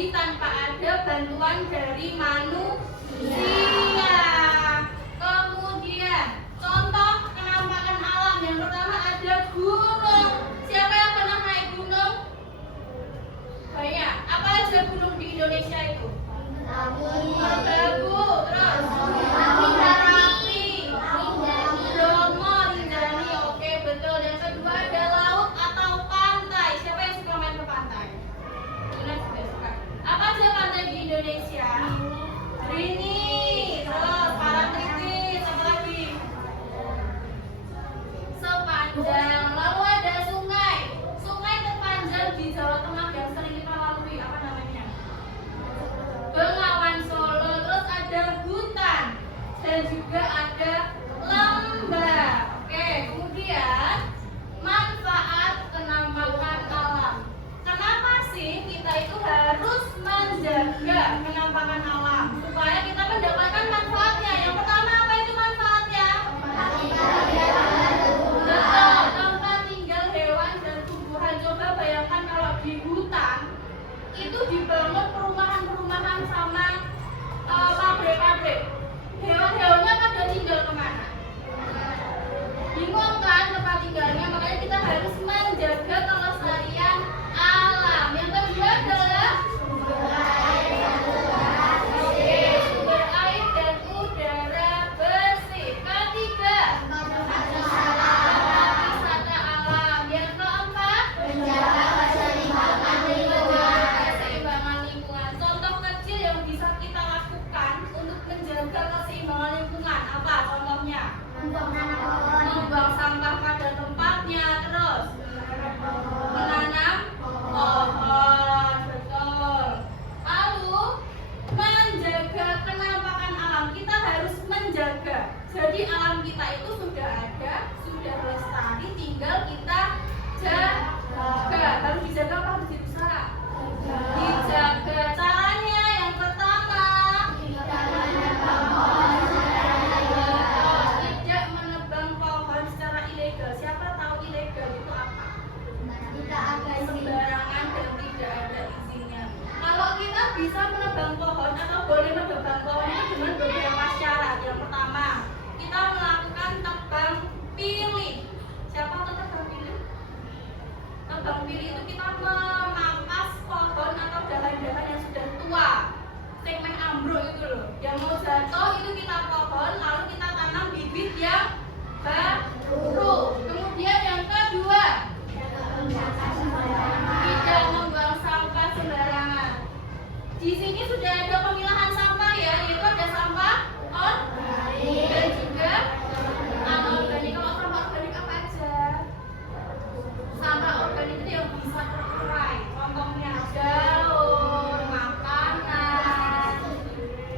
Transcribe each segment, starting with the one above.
terjadi tanpa ada bantuan dari manusia. Kemudian contoh penampakan alam yang pertama ada gunung. Siapa yang pernah naik gunung? Banyak. Apa aja gunung di Indonesia itu? Merbabu, terus Merapi, Bromo, Rinjani. Oke, betul. Yang kedua ada laut atau pantai. Siapa yang suka main ke pantai? Benar, juga suka. Apa aja pantai di Indonesia? Rini, terus Parangtritis, apa lagi? Sepanjang. Lalu ada sungai. Sungai terpanjang di Jawa Tengah yang sering kita lalui, apa namanya? Bengawan Solo. Terus ada hutan dan juga ada lembah. Oke, kemudian manfaat penampakan alam. Kenapa sih kita itu harus menjaga penampakan alam supaya kita mendapatkan manfaatnya? Yang pertama, apa itu manfaatnya? Betul, tempat tinggal hewan dan tumbuhan. Coba bayangkan kalau di hutan itu dibangun perumahan-perumahan sama pabrik-pabrik. Hewan-hewannya pada tinggal kemana? Bingung kan tempat tinggalnya, makanya kita harus menjaga kelestarian alam. Yang kedua adalah sumber air dan udara bersih. Ketiga, tempat wisata alam. Yang keempat, keseimbangan lingkungan. Contoh kecil yang bisa kita lakukan untuk menjaga keseimbangan lingkungan apa contohnya? Membuang sampah pada tempatnya, terus menanam pohon, betul. Lalu menjaga penampakan alam, kita harus menjaga. Jadi alam kita itu sudah ada, sudah lestari, tinggal kita jaga. Harus dijaga apa harus dirusak? Dijaga. Caranya yang pertama, tidak menebang pohon secara ilegal. Siapa tahu ilegal itu apa? Sembarangan dan tidak ada izinnya. Kalau kita bisa menebang pohon atau boleh menebang pohon itu dengan beberapa syarat. Yang pertama, kita melakukan tebang pilih. Siapa tahu tebang pilih? Tebang pilih itu kita memangkas pohon atau dahan-dahan yang sudah tua, segmen ambruk itu loh, yang mau jatuh itu kita pohon, lalu kita tanam bibit yang baru. Kemudian yang kedua, tidak membuang sampah sembarangan. Di sini sudah ada pemilahan sampah ya, yaitu ada sampah organik dan juga anorganik. Kalau sampah organik apa aja? Sampah organik itu yang bisa terurai. Contohnya daun, makanan,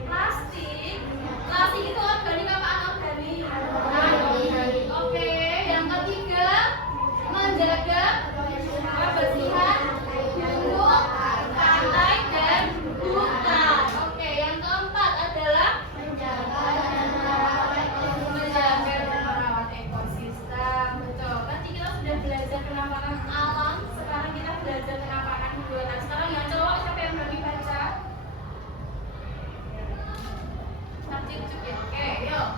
plastik. Plastik itu organik apa anorganik? Anorganik. Oke, yang ketiga, menjaga kebersihan gunung, pantai, dan hutan. Oke, yang keempat adalah menjaga dan merawat ekosistem. Betul. Tadi kita sudah belajar penampakan alam, sekarang kita belajar penampakan buatan. Sekarang yang cowok siapa yang berani baca? Tercicip ya. Oke, yuk.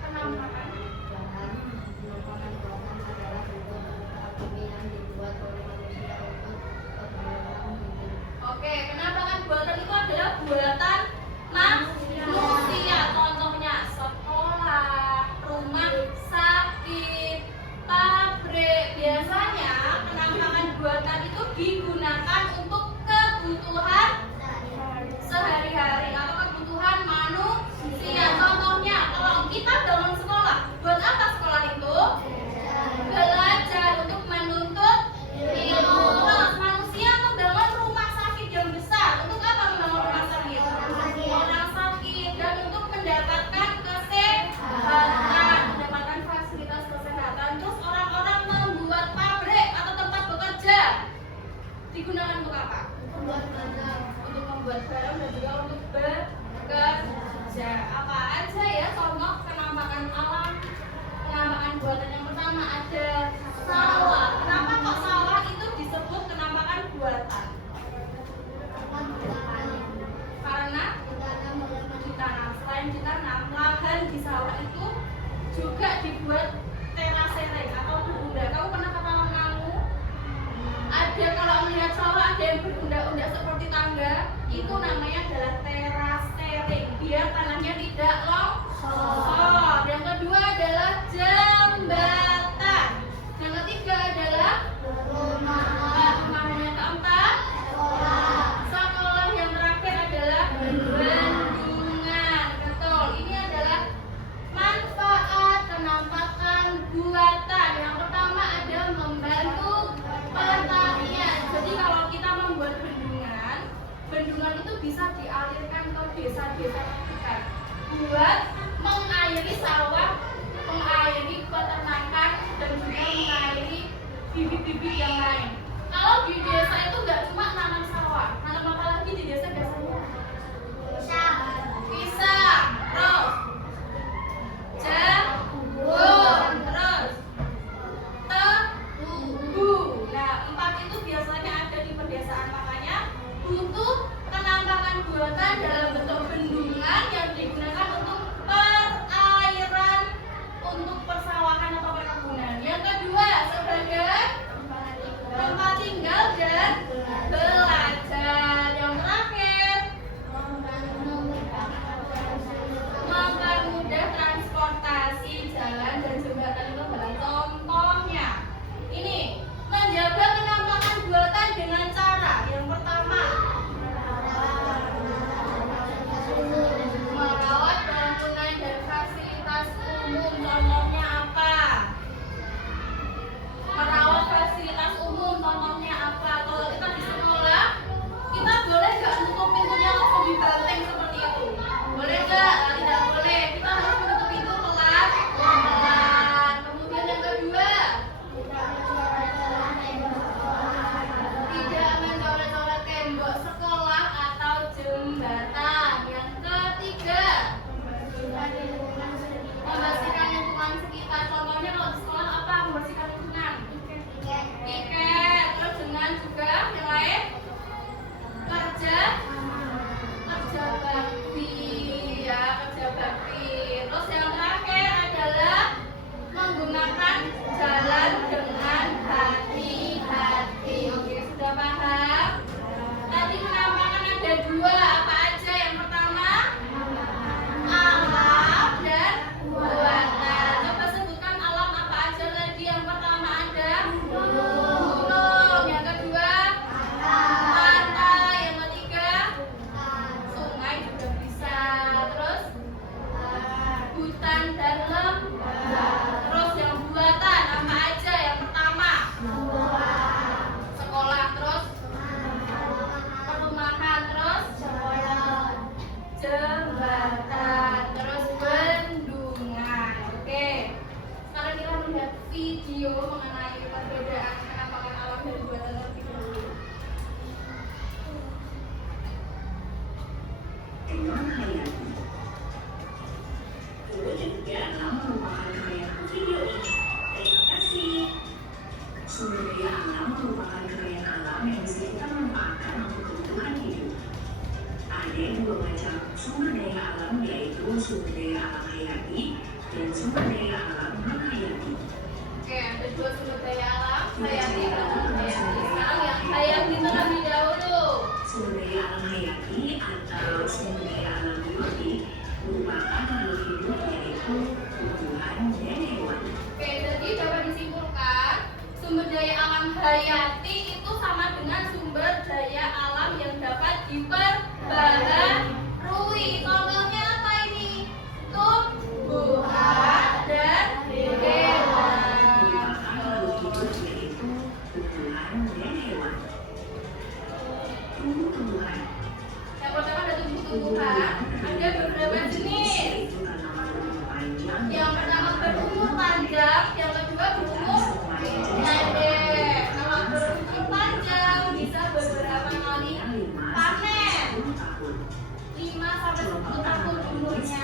Penampakan. Oke, penampakan buatan itu adalah buatan manusia. Contohnya sekolah, rumah sakit, pabrik. Biasanya penampakan buatan itu digunakan untuk kebutuhan sehari-hari atau kebutuhan manusia. Contohnya, kalau kita bangun sekolah, buat apa sekolah itu? Belajar untuk menuntut ilmu. Terus manusia membangun rumah sakit yang besar. Untuk apa membangun rumah sakit? Orang sakit dan untuk mendapatkan kesehatan, mendapatkan fasilitas kesehatan. Terus orang-orang membuat pabrik atau tempat bekerja. Digunakan untuk apa? Untuk membuat barang dan juga untuk bekerja. Apa aja ya contoh penampakan alam? Penampakan buatan yang pertama ada sawah. Kenapa kok sawah itu disebut penampakan ada kalau melihat sawah ada yang berundak-undak seperti tangga, itu namanya adalah terasering, biar tanahnya tidak longsor. Yang kedua adalah jembatan. Yang ketiga adalah rumah. Yang keempat sekolah. Yang terakhir adalah bendungan. Betul. Ini adalah manfaat penampakan buatan. Yang pertama ada membantu pertanian. Jadi kalau kita membuat bendungan, bendungan itu bisa dialirkan ke desa-desa terdekat buat mengairi sawah, mengairi peternakan, dan juga mengairi bibit-bibit yang lain. Kalau di desa itu nggak cuma nanam sawah, nanam apa lagi di desa biasanya? Pisang, terus jagung, terus tebu. Nah, 4 itu biasanya ada di pedesaan, makanya butuh penambangan buatan dalam bentuk bendungan yang digunakan untuk perairan, untuk persawahan atau perkebunan. Yang kedua sebagai tempat tinggal dan belajar. Yang terakhir mempermudah transportasi, jalan dan jembatan itu adalah contohnya. Ini menjaga penampakan buatan dengan cara yang pertama merawat bangunan dan fasilitas umum. Contohnya apa? Merawat fasilitas umum, contohnya apa? Kalau kita di sekolah, kita boleh nggak nutup pintunya langsung dibanting seperti itu? Boleh nggak? Tidak boleh. Kita harus menutup pintu pelan-pelan. Kemudian yang kedua, tidak mencoret-coret tembok sekolah atau jembatan. Yang ketiga, membersihkan lingkungan sekitar. Contohnya kalau di sekolah apa? Membersihkan lingkungan. Tiket. Terus dengan juga yang lain kerja bakti, ya, kerja bakti. Terus yang terakhir adalah menggunakan jalan dengan hati-hati. Oke, sudah paham? Tadi penampakan ada 2, apa aja? Yang pertama alam dan buatan. Coba sebutkan alam apa aja tadi. Yang pertama ada gunung, yang kedua pantai, yang ketiga sungai juga bisa, terus hutan dan lembah. Terus yang buatan apa aja? Yang pertama sekolah, terus perumahan, terus jembatan, terus bendungan. Oke, sekarang kita melihat video mengenai perbedaan penampakan alam dan buatan terlebih dahulu. Dengan Hayati. Wujudnya alam merupakan karya video ini. Terima kasih. Sumber daya alam merupakan karya alam yang bisa kita manfaatkan untuk kebutuhan hidup. Ada 2 macam sumber daya alam, yaitu sumber daya alam hayati dan sumber daya alam non-hayati. Oke, ada 2 sumber daya alam, hayati dan non-hayati. Sekarang yang hayati terlebih dahulu. Sumber daya alam hayati atau sumber daya alam biologis merupakan makhluk hidup, yaitu tumbuhan dan hewan. Oke, jadi dapat disimpulkan sumber daya alam hayati itu sama dengan sumber daya alam yang dapat diperbaharui. Contohnya apa ini? Tumbuhan dan hewan. Merupakan makhluk hidup, yaitu tumbuhan dan hewan. Tumbuh-tumbuhan. Yang pertama ada tumbuh-tumbuhan. Ada beberapa jenis. Yaitu tanaman berumur panjang. Yang pertama berumur panjang, yang kedua berumur pendek. Kalau berumur panjang bisa beberapa kali panen. 5 sampai 10 tahun umurnya.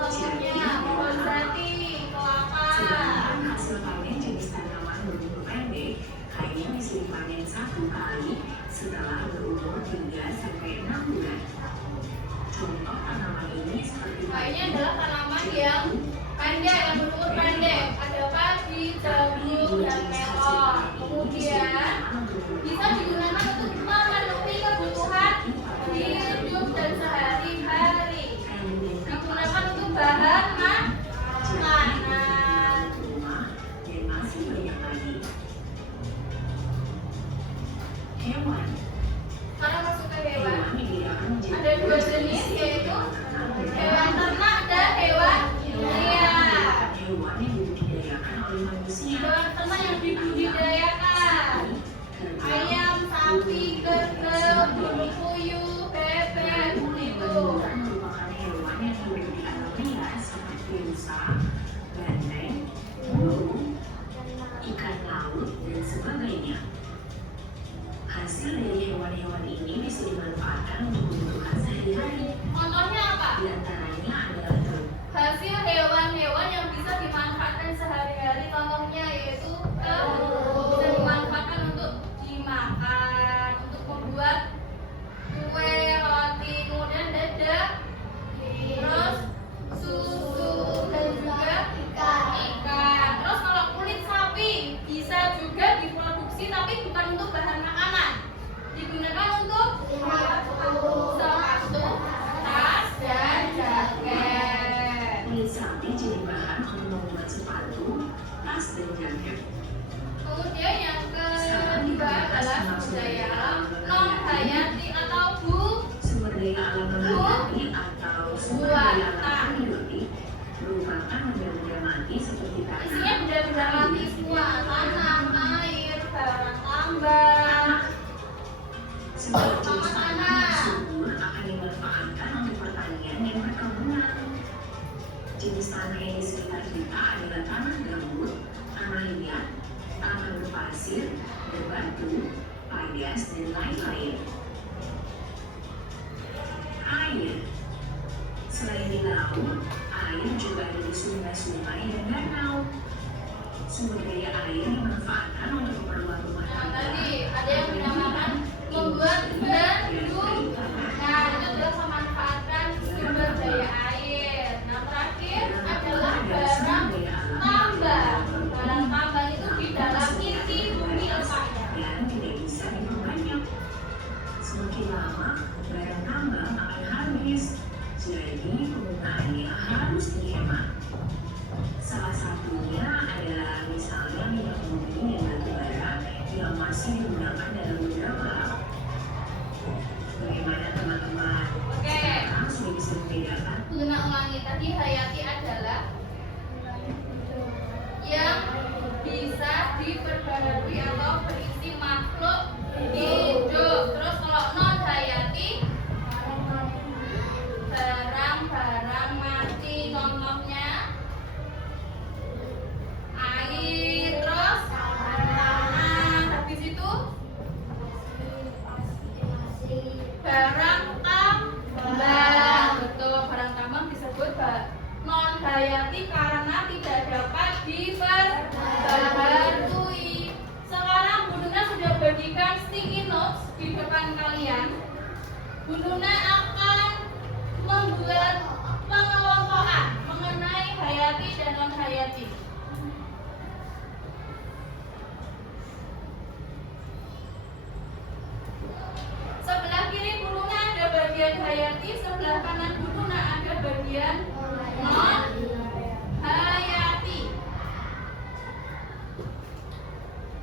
Contohnya pohon jati, kelapa. Sedangkan hasil panen jenis tanaman berumur pendek hanya bisa dipanen 1 kali setelah berumur 3 sampai 6 bulan. Contoh tanaman ini seperti Ini adalah tanaman yang pendek, yang berumur pendek. Ada padi, jagung, dan melon. Kemudian Hewan. Karena masuk ke hewan, Hewan dibedakan menjadi ada dua jenis, yaitu hewan ternak dan hewan liar. Hewan yang dibudidayakan oleh manusia. Hewan ternak yang dibudidayakan: ayam, sapi, kerbau, burung puyuh, bebek, gitu. Merupakan hewan yang hidup di alam liar seperti rusa, banteng, burung, ikan laut, dan sebagainya. Hasil dari hewan-hewan ini bisa dimanfaatkan untuk kebutuhan sehari-hari. Contohnya apa? Di antaranya adalah Hasil hewan-hewan yang bisa dimanfaatkan sehari-hari, contohnya yaitu bisa dimanfaatkan untuk dimakan, untuk membuat kue, roti, kemudian dada, terus susu, dan juga ikan. Terus kalau kulit sapi bisa juga diproduksi, tapi bukan untuk bahan makanan, digunakan untuk sepatu, tas, dan jaket. kulit sapi jadi bahan untuk membuat sepatu, tas, dan jaket. Kemudian yang kedua adalah sumber daya alam non hayati atau Sumber daya alam non-hayati atau sumber daya alam hayati merupakan benda-benda mati seperti isinya tanah, benda-benda mati semua, tanah, air, barang tambang. sebagai jenis tanaman subur akan dimanfaatkan untuk pertanian dan perkebunan. Jenis tanah yang di sekitar kita adalah tanah gambut, tanah liat, tanah berpasir, berbatu, padas, dan lain-lain. Air. Selain di laut, air juga ada di sungai-sungai dan danau. Sumber daya air dimanfaatkan untuk keperluan rumah Nah, tangga. tadi ada yang dinamakan membuat bendung. Nah, itu adalah memanfaatkan sumber daya air. Nah, terakhir adalah barang tambang. Barang tambang itu di dalam inti bumi letaknya. Dan tidak bisa diperbanyak. Semakin lama, barang tambang akan habis. Jadi, penggunaannya harus dihemat. Salah satunya adalah misalnya minyak bumi dan batu bara yang masih digunakan dalam beberapa hal. Bagaimana teman-teman? Oke. Sekarang sudah bisa membedakan Guna ulangi tadi, hayati adalah yang bisa diperbarui atau berisi makhluk hidup. Terus kalau non hayati, barang-barang mati, contohnya air, terus tanah. Habis itu barang tambang. Betul, barang tambang disebut non hayati karena tidak dapat diperbarui. Sekarang Bunduna sudah bagikan sticky notes di depan kalian. Bunduna akan membuat pengelompokan mengenai hayati dan non hayati. Sebelah kiri Bunduna ada bagian hayati, sebelah kanan Bunduna ada bagian non hayati.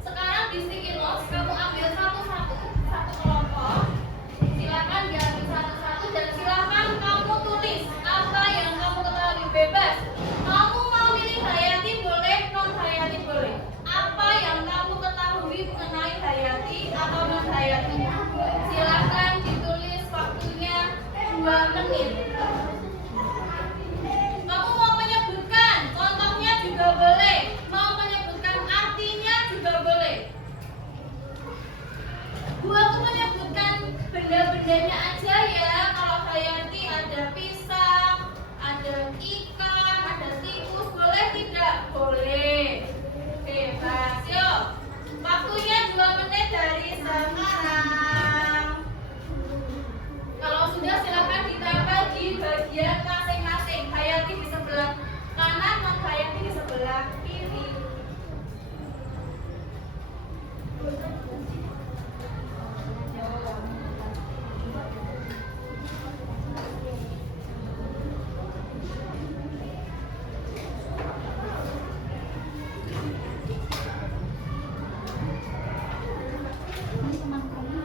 Sekarang di sticky notes kamu ambil satu-satu, satu kelompok. Silakan diambil satu-satu dan silakan kamu tulis apa yang kamu ketahui, bebas. Kamu mau pilih hayati boleh, non hayati boleh. Apa yang kamu ketahui mengenai hayati atau non hayati? Silakan ditulis, waktunya 2 menit. Kamu mau menyebutkan contohnya juga boleh, mau menyebutkan artinya juga boleh. Gua tuh menyebutkan benda-bendanya aja ya. Kalau hayati ada pisang, ada ikan, ada tikus, boleh tidak? Boleh. Bebas. Yuk. Waktunya 2 menit dari sekarang. Kalau sudah silakan ditempel di bagian masing-masing. Hayati di sebelah kanan, non hayati di sebelah kiri. Teman-teman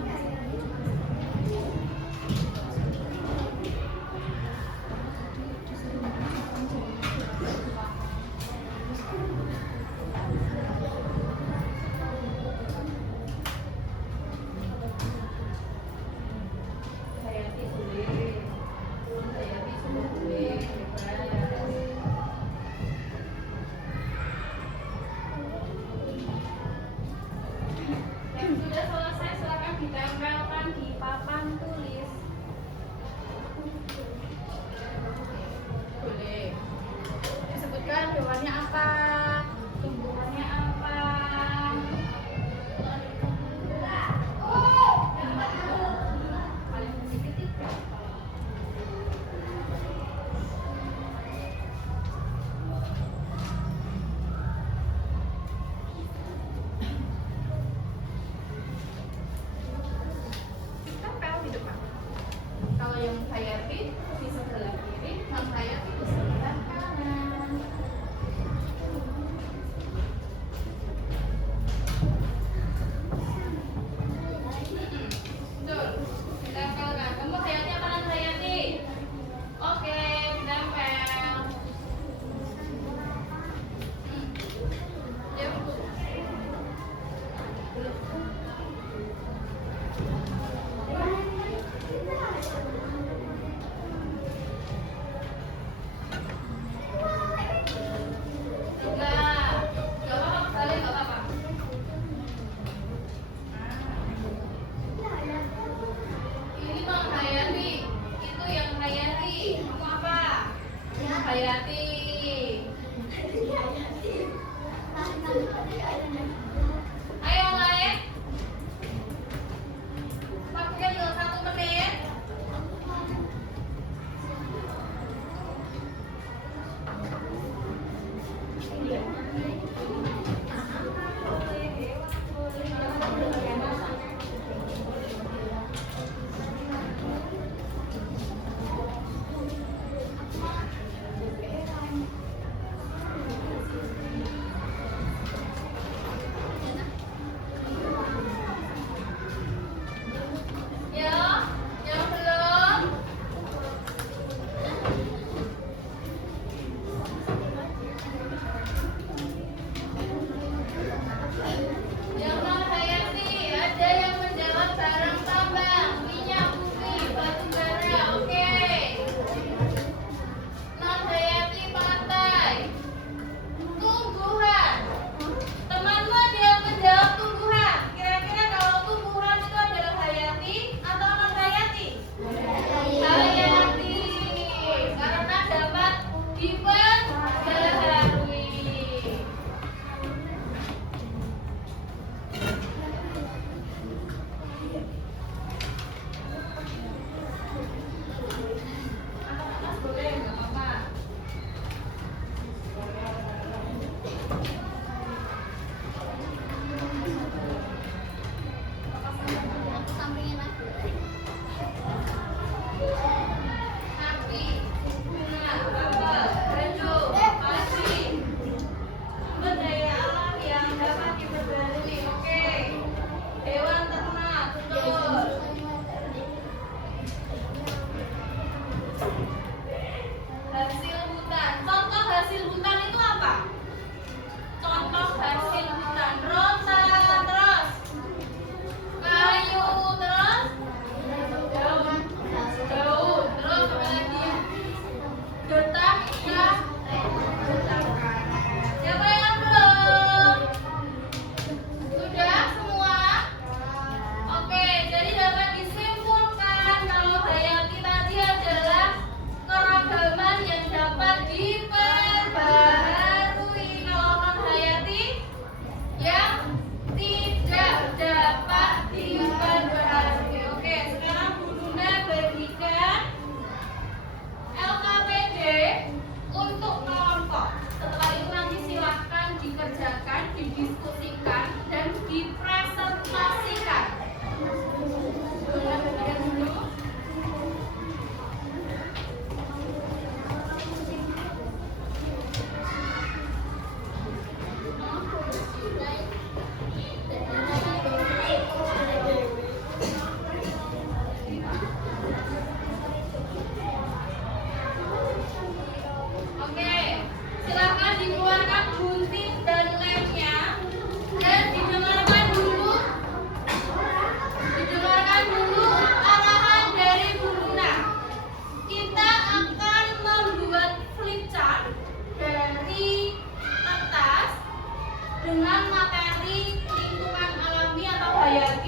sudah selesai, silakan ditempelkan di papan tulis. Boleh. Disebutkan hewannya apa, tumbuhannya apa. Paling sedikit itu. Tempel di depan. Kalau yang Hayati di sebelah kiri, non Hayati di sebelah kanan.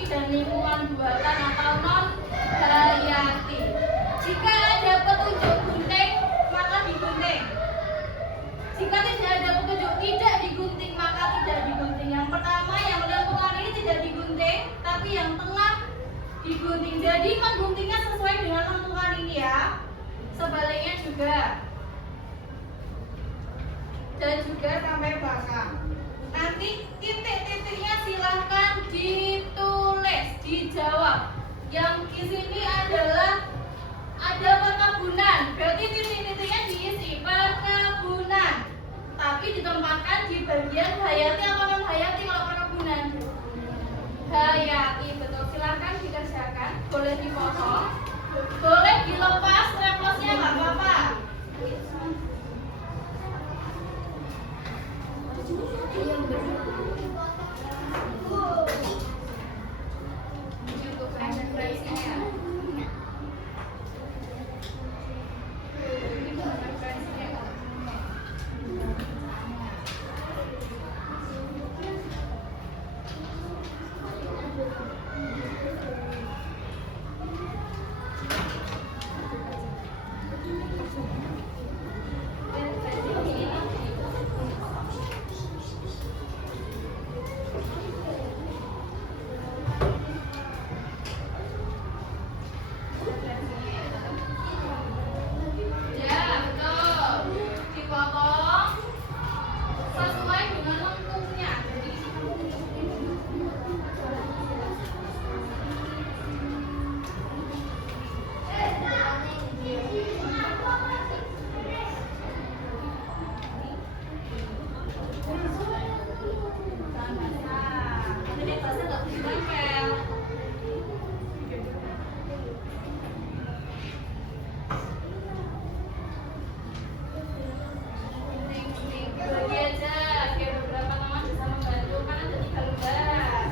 dan lingkungan buatan atau non hayati. Jika ada petunjuk gunting, maka digunting. Jika tidak ada petunjuk tidak digunting, maka tidak digunting. Yang pertama yang lingkungan ini tidak digunting, tapi yang tengah digunting. Jadi mengguntingnya sesuai dengan lingkungan ini ya. Sebaliknya juga. Dan juga sampai belakang. Nanti titik-titiknya silahkan ditulis, dijawab. Yang di sini adalah ada perkebunan, berarti titik-titiknya diisi perkebunan. Tapi ditempatkan di bagian hayati atau non hayati kalau perkebunan? Hayati, betul. Silahkan dikerjakan. Boleh dipotong, boleh dilepas repotnya nggak apa-apa. Untuk referensinya. Ini bukan referensinya. Ya, betul. Dipotong sesuai dengan lengkungnya. Ini bahasa nggak bisa nempel. Bagi aja, biar beberapa teman bisa membantu kan ada 3 lembar.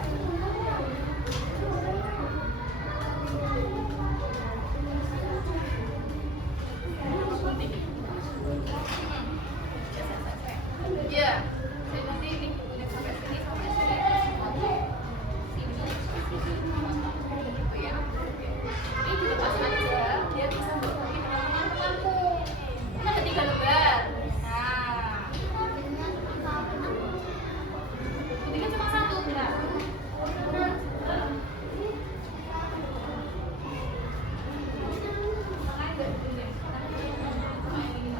Ya, jadi nanti ini sampai sini sampai sini. Gitu ya. Ini dilepas aja, dia bisa berbagi dengan teman-temanmu. Ini ada 3 lembar. Nah, guntingnya cuma 1, benar. Tengah enggak digunting. Cuma ini.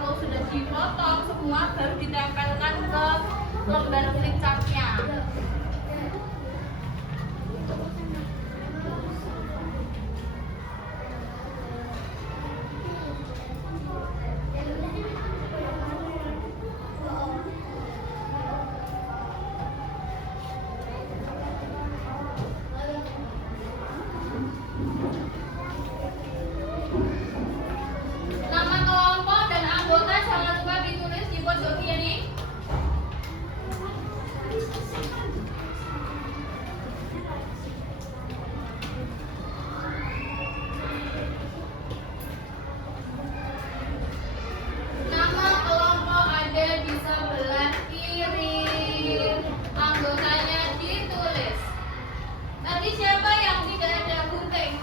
Kalau sudah dipotong semua baru ditempelkan ke lembar flip chartnya. Nama kelompok dan anggota jangan lupa ditulis di pojok kiri. Nama kelompok ada di sebelah kiri. Anggotanya ditulis. Tadi siapa yang tidak ada gunting?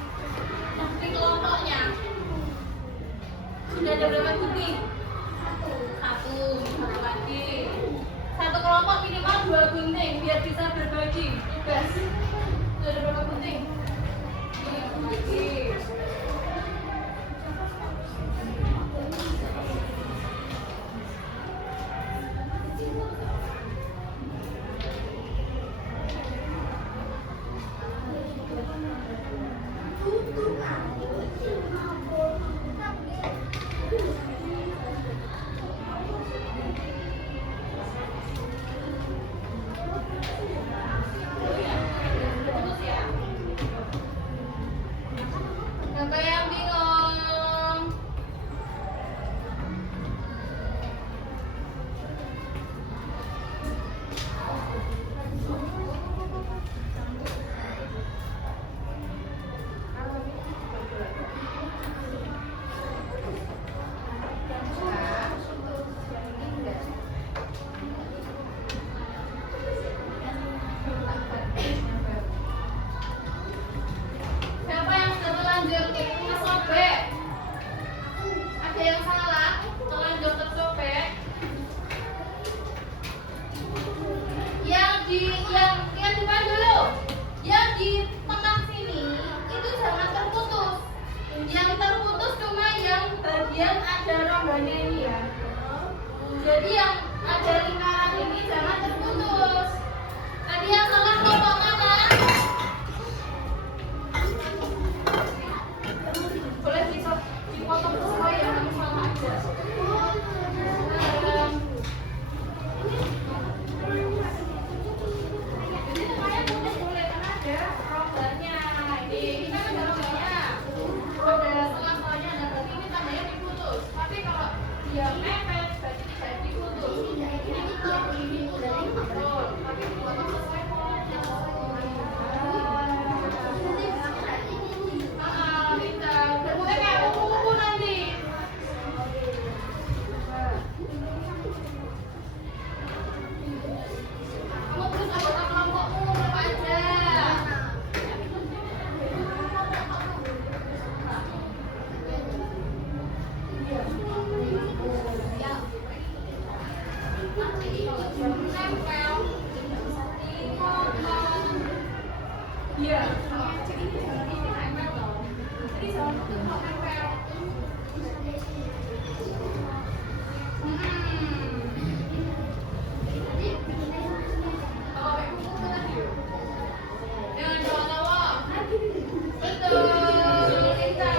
Di kelompoknya. Sudah ada berapa gunting? Satu lagi. Satu kelompok minimal 2 gunting biar bisa berbagi tugas. Sudah ada berapa gunting? Bagi. Terus ya. kemudian ada rongganya ini ya. Jadi yang ada lingkaran ini jangan terputus. Tadi yang salah kelompok mana? Boleh dipotong sesuai yang salah aja. Jadi tengahnya putus boleh karena ada rongganya. Ini kan ada rongganya. Ada salah-salahnya ada berarti ini tandanya diputus. Tapi kalau dia mepet berarti tidak diputus. Ini betul. Tapi dipotong sesuai polanya. Pintar. Bentuknya kayak kuku-kuku nanti. Kamu terus anggota kelompokmu berapa aja? Iya. Jadi jangan putus kalau nempel. Jangan bawa-bawa. Betul, pintar.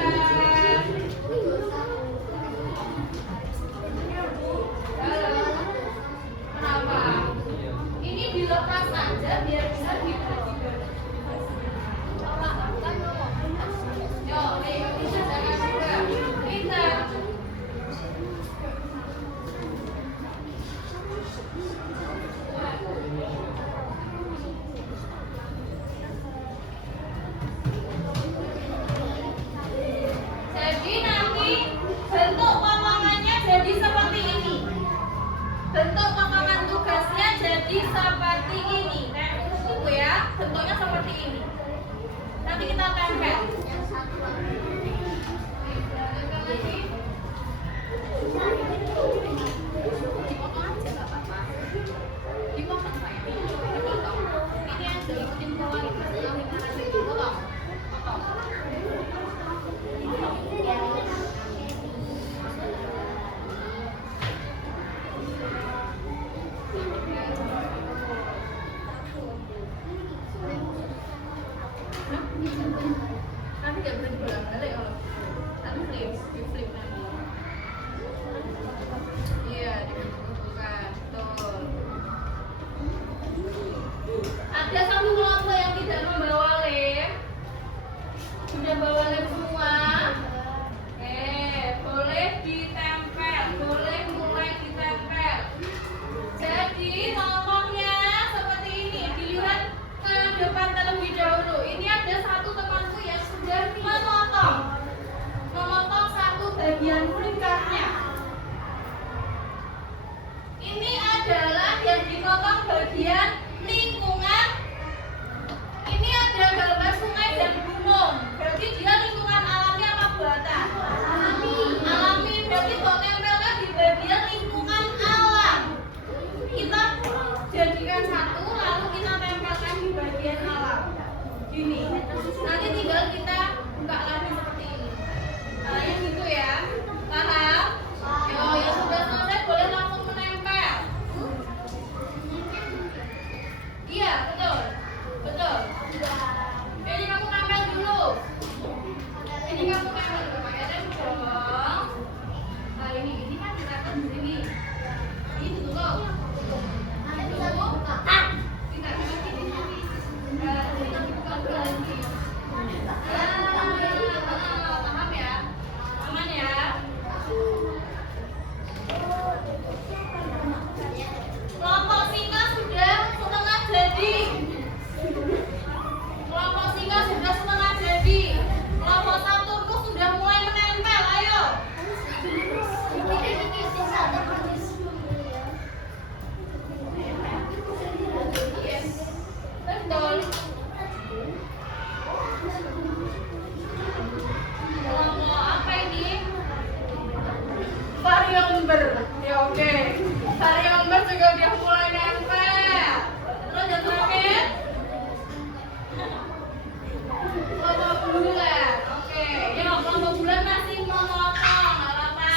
Kenapa? Ini dilepas saja biar bisa dibagi-bagi. Yo, bisa jangan juga. Pintar. Jadi nanti bentuk potongannya jadi seperti ini. Bentuk potongan tugasnya jadi seperti ini. Kayak buku ya, bentuknya seperti ini. Nanti kita tempel. Dipotong aja nggak apa-apa. Dipotong saya. Dipotong. Ini yang diikutin pola yang lingkaran itu potong. Potong. Nanti nggak bisa dibolak-balik kalau nanti flip nanti. Iya, dibuka, betul. Ada satu kelompok yang tidak membawa lem. Sudah bawa lem semua? Boleh ditempel, boleh mulai ditempel. Jadi contohnya seperti ini, dilihat ke depan terlebih dahulu. Ini ada satu temanku yang sudah memotong satu bagian lingkarnya. Ini adalah yang dipotong bagian lingkungan. Ini ada gambar sungai dan gunung. Berarti dia lingkungan alami apa buatan? Alami. Berarti kok tempelkan di bagian lingkungan alam. Kita jadikan satu, lalu kita tempelkan di bagian alam. Gini. Nanti tinggal kita buka lagi seperti ini. Caranya gitu ya. Paham? Yo, yang sudah selesai boleh langsung menempel. Iya, betul. Betul. Ini kamu tempel dulu. Ini kamu tempel dulu. Pakai lem dong. Nah, ini kan ditempel di sini. Ini tutup. Tutup. Kita tempel di sini. Nah, ini dibuka dulu lagi. Paham ya? Aman ya? Kelompok singa sudah setengah jadi. Kelompok singa sudah setengah jadi. Kelompok Saturnus sudah mulai menempel. Ayo. Yes. Betul. Kelompok apa ini? Variomber. Ya oke. Variomber juga udah mulai nempel. Terus yang terakhir kelompok bulan. Oke. Ya kelompok bulan masih memotong. Nggak apa-apa.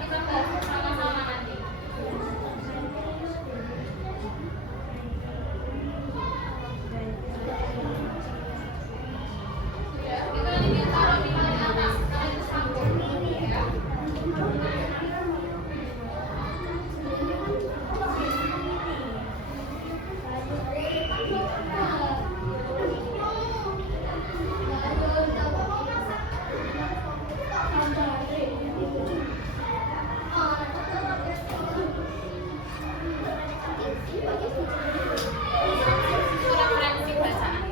Kita bahas bersama-sama nanti. Ya, kita nanti taruh di paling atas, kalian sambung ya. Surat reaksi bacaan.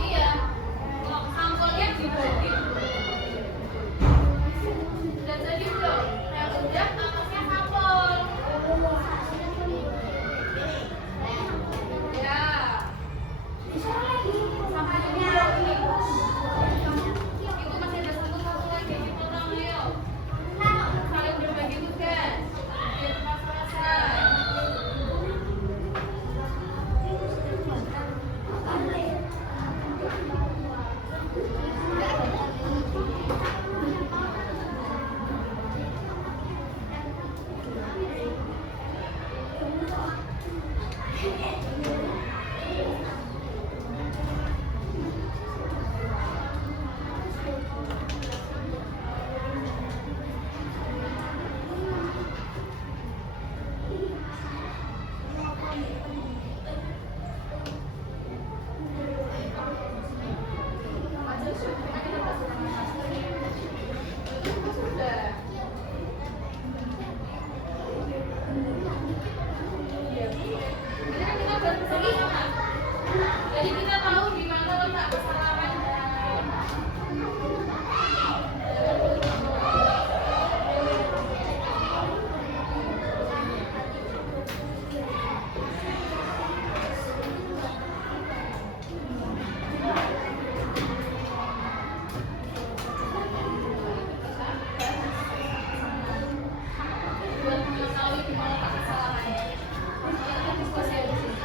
Iya, sampelnya dibagi. Udah jadi belum? Yang udah atasnya sampel. Ya. Sampelnya ini. Itu masih ada satu lagi dipotong, ayo. Saling berbagi tugas. Biar cepat selesai. Sudah. Ini kan kita bersama. Jadi kita tahu di mana letak kesalahan. Buat mengetahui di mana letak kesalahannya. Kita diskusi di sini.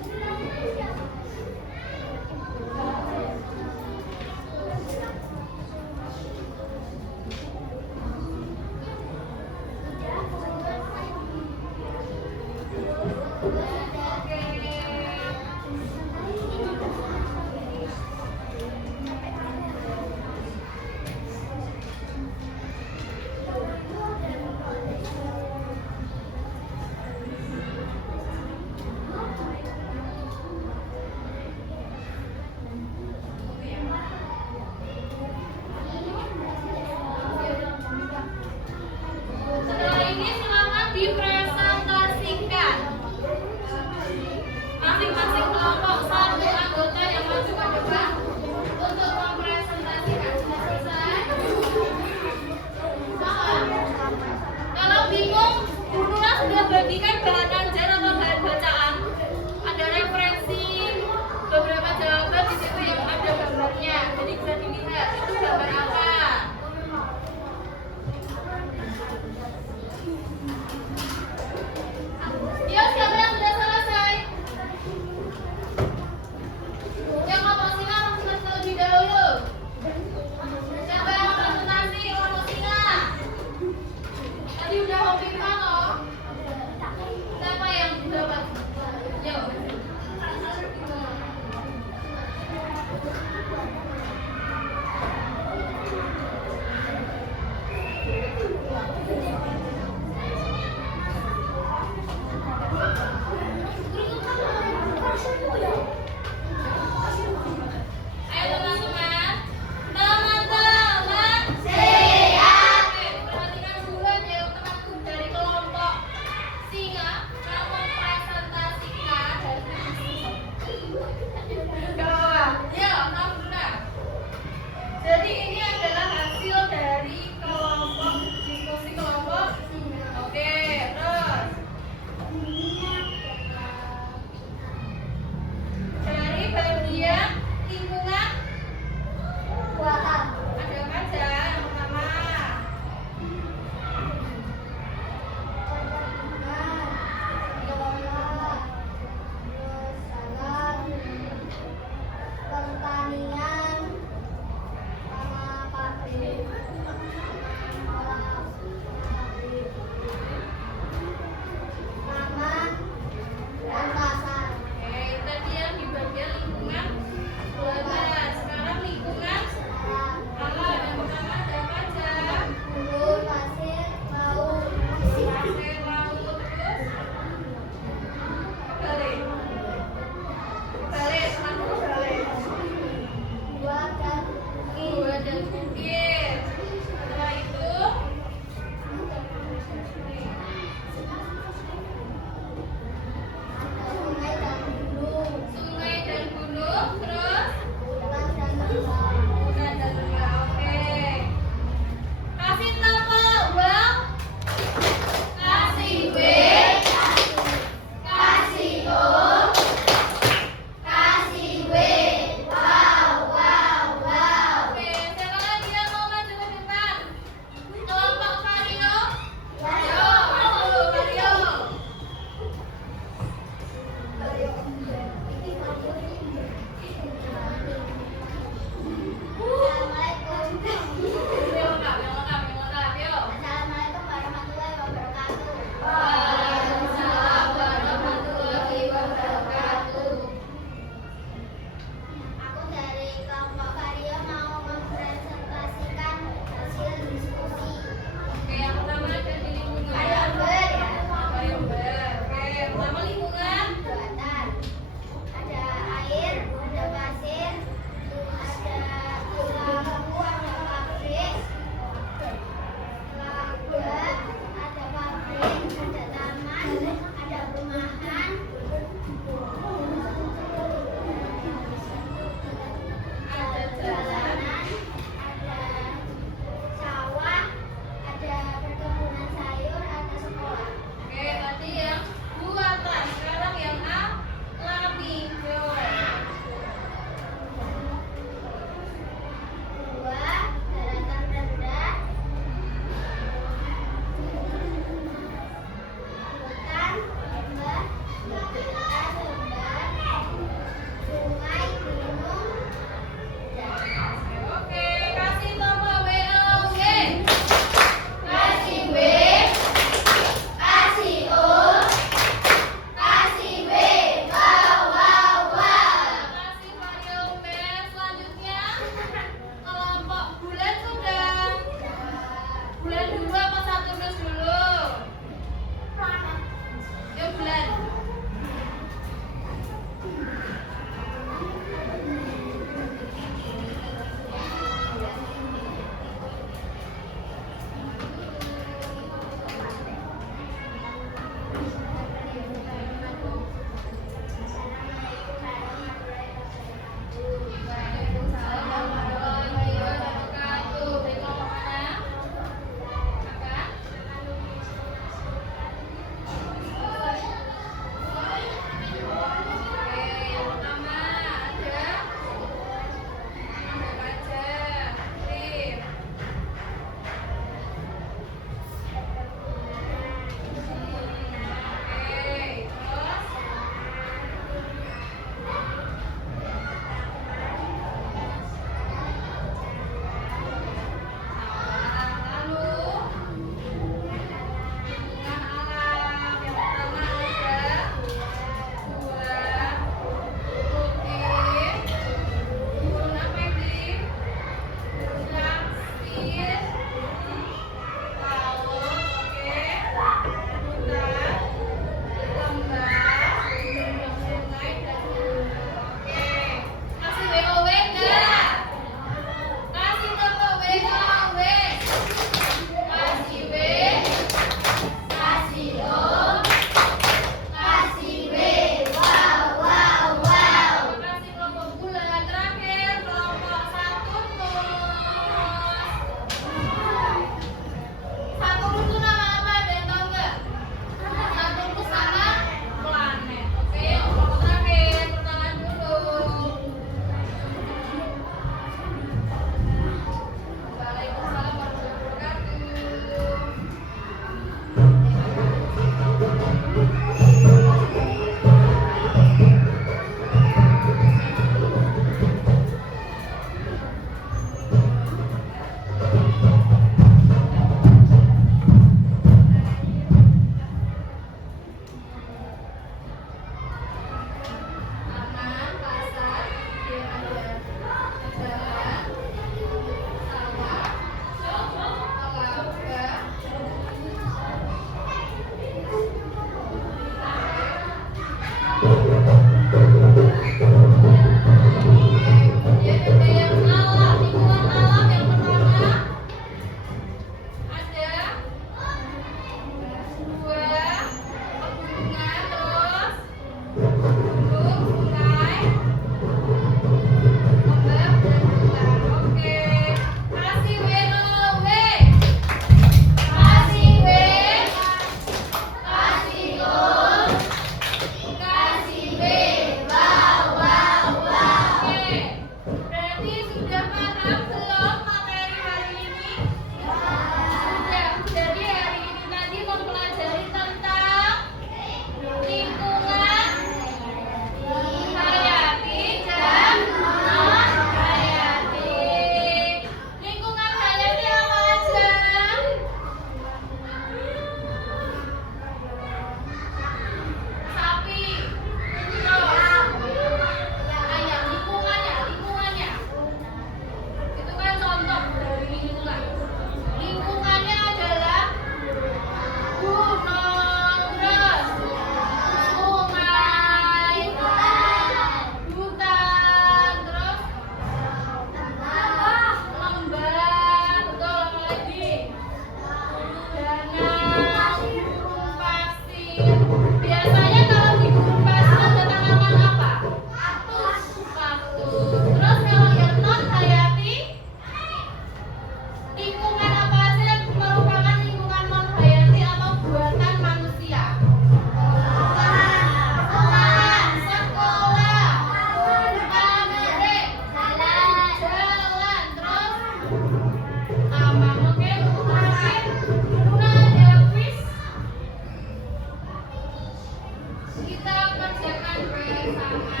Kita kerjakan bersama-sama.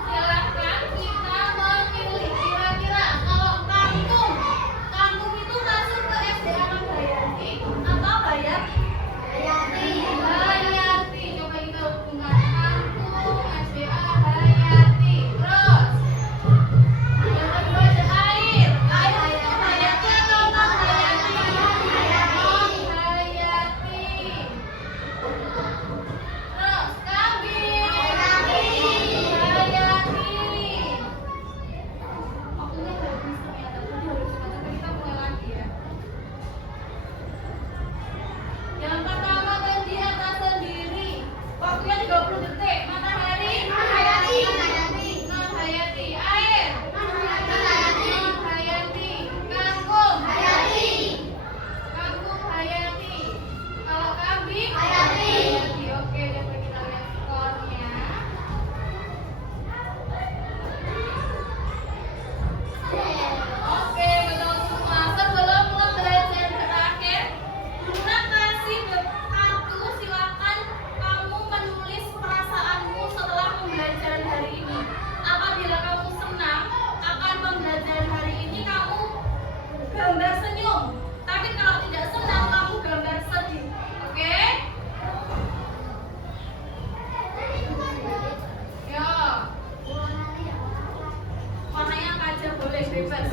Silakan kita memilih. Kira-kira kalau kangkung, kangkung itu masuk ke SD Ahmad Hayati atau Hayati? Hayati. Coba kita hubungkan kangkung SDA Hayati. Terus yang kedua ada air. Air itu Hayati atau non Hayati? Hayati. Terus kambing. Hayati. Waktunya udah habis ternyata. Jadi harus cepat-cepat kita mulai lagi ya. Yang pertama tadi atas sendiri. Waktunya 30 detik. Matahari. Non Hayati. Air. Non Hayati. Kangkung. Kangkung Hayati. Kalau kambing. Hayati. Oke, coba kita lihat skornya. Oke, betul semua. Sebelum pembelajaran berakhir, Bunda kasih kartu. Silakan kamu menulis perasaanmu setelah pembelajaran hari ini. Apabila kamu senang akan pembelajaran hari ini, kamu gambar senyum. Tapi kalau tidak senang, kamu gambar sedih. Oke? Ya. Warnanya apa aja boleh, bebas.